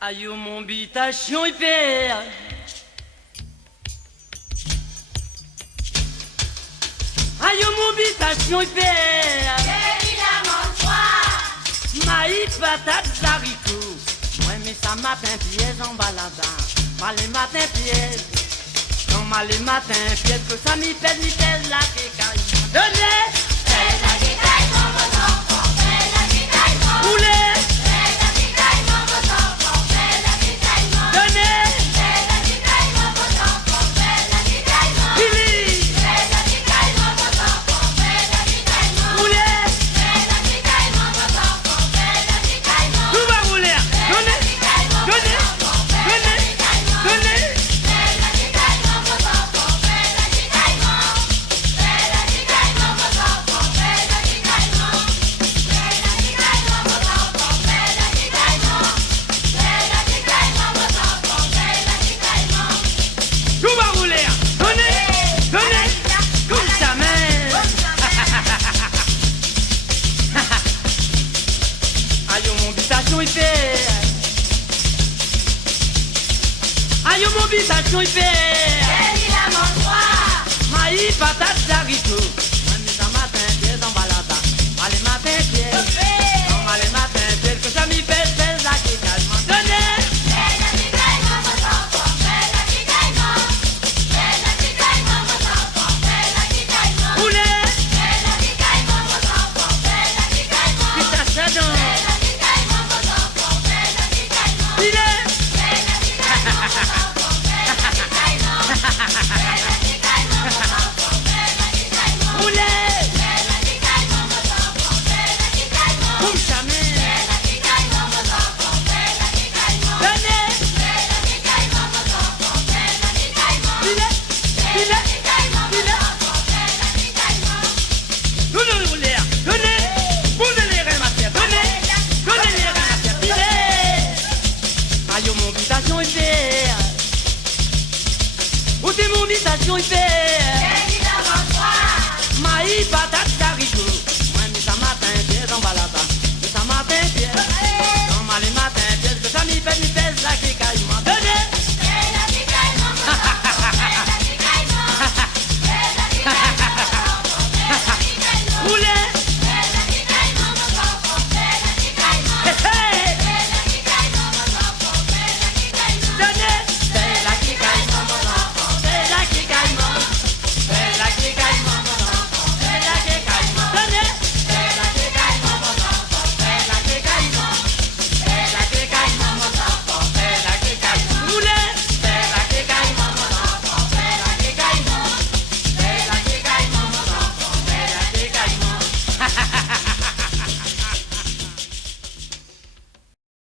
Aïe mon bitation hyper. Aïe mon bitation hyper. Évidemment toi. Maïs, patates, haricots. Moi mais ça matin pièce en baladant. Mal les matins pièce. Quand mal les matins pièce que ça m'y pèse la kékaï. Donnez. Fais la kékaï mon beau enfant. Fais la kékaï mon. Roulez. Fais la kékaï mon beau enfant. Fais la kékaï mon. Donnez. Fais la kékaï mon beau enfant. Fais la kékaï mon. Billy. Fais la kékaï mon beau enfant. Fais la kékaï mon. Roulez. Fais la kékaï mon beau enfant. Fais la kékaï mon. Tout va rouler. Donnez. Donnez. Donnez. Donnez. Fais la kékaï mon beau enfant. Fais la kékaï mon. Fais la kékaï mon beau enfant. Fais la kékaï mon. Fais la kékaï mon beau enfant. Fais la kékaï mon. Fais la kékaï mon beau enfant. Fais la kékaï mon. Tout va rouler. Donnez. Donnez. Comme ça même. Aïe mon bitation il fait. Aïe mon bitation il fait. Évidemment toi. Maïs, patates, haricots.